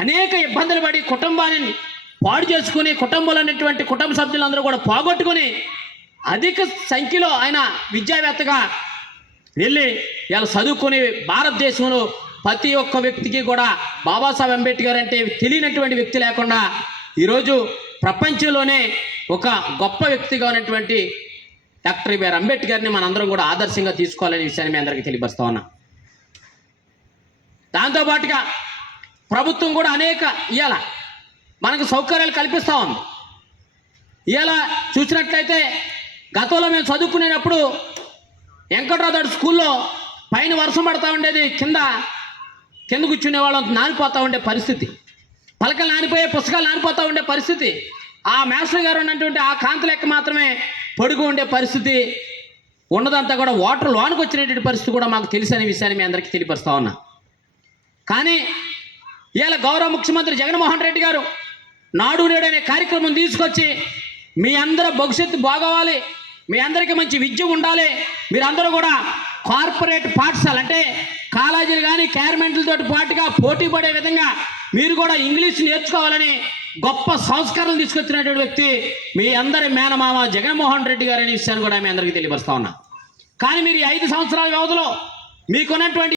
అనేక ఇబ్బందులు పడి కుటుంబాన్ని పాడు చేసుకుని కుటుంబంలో ఉన్నటువంటి కుటుంబ సభ్యులందరూ కూడా పోగొట్టుకుని అధిక సంఖ్యలో ఆయన విద్యావేత్తగా వెళ్ళి ఇలా చదువుకుని భారతదేశంలో ప్రతి ఒక్క వ్యక్తికి కూడా బాబాసాహెబ్ అంబేద్కర్ అంటే తెలియనటువంటి వ్యక్తి లేకుండా ఈరోజు ప్రపంచంలోనే ఒక గొప్ప వ్యక్తిగా ఉన్నటువంటి డాక్టర్ బిఆర్ అంబేద్కర్ని మనందరం కూడా ఆదర్శంగా తీసుకోవాలనే విషయాన్ని మీ అందరికీ తెలియపరుస్తా ఉన్నా. దాంతోపాటుగా ప్రభుత్వం కూడా అనేక ఇవాళ మనకు సౌకర్యాలు కల్పిస్తూ ఉంది. ఇవాళ చూసినట్లయితే గతంలో మేము చదువుకునేటప్పుడు వెంకటరావు స్కూల్లో పైన వర్షం పడతా ఉండేది, కింద కూర్చునే వాళ్ళం నానిపోతూ ఉండే పరిస్థితి, పలకలు నానిపోయే పుస్తకాలు నానిపోతూ ఉండే పరిస్థితి, ఆ మాస్టర్ గారు ఉన్నటువంటి ఆ కాంతి లెక్క మాత్రమే పొడుగు ఉండే పరిస్థితి ఉన్నదంతా కూడా వాటర్ లోనికి వచ్చినటువంటి పరిస్థితి కూడా మాకు తెలిసనే విషయాన్ని మీ అందరికీ తెలియపరుస్తా ఉన్నా. కానీ ఇవాళ గౌరవ ముఖ్యమంత్రి జగన్మోహన్ రెడ్డి గారు నాడు నేడు అనే కార్యక్రమం తీసుకొచ్చి మీ అందరూ భవిష్యత్తు బాగోవాలి, మీ అందరికీ మంచి విద్య ఉండాలి, మీరందరూ కూడా కార్పొరేట్ పాఠశాల అంటే కాలేజీలు కానీ క్యార్మెంట్లతో పాటుగా పోటీ పడే విధంగా మీరు కూడా ఇంగ్లీష్ నేర్చుకోవాలని గొప్ప సంస్కరణలు తీసుకొచ్చినటువంటి వ్యక్తి మీ అందరి మేనమామ జగన్మోహన్ రెడ్డి గారు అనే విషయాన్ని కూడా మీ అందరికీ తెలియపరుస్తా ఉన్నా. కానీ మీరు ఈ 5 సంవత్సరాల వ్యవధిలో మీకున్నటువంటి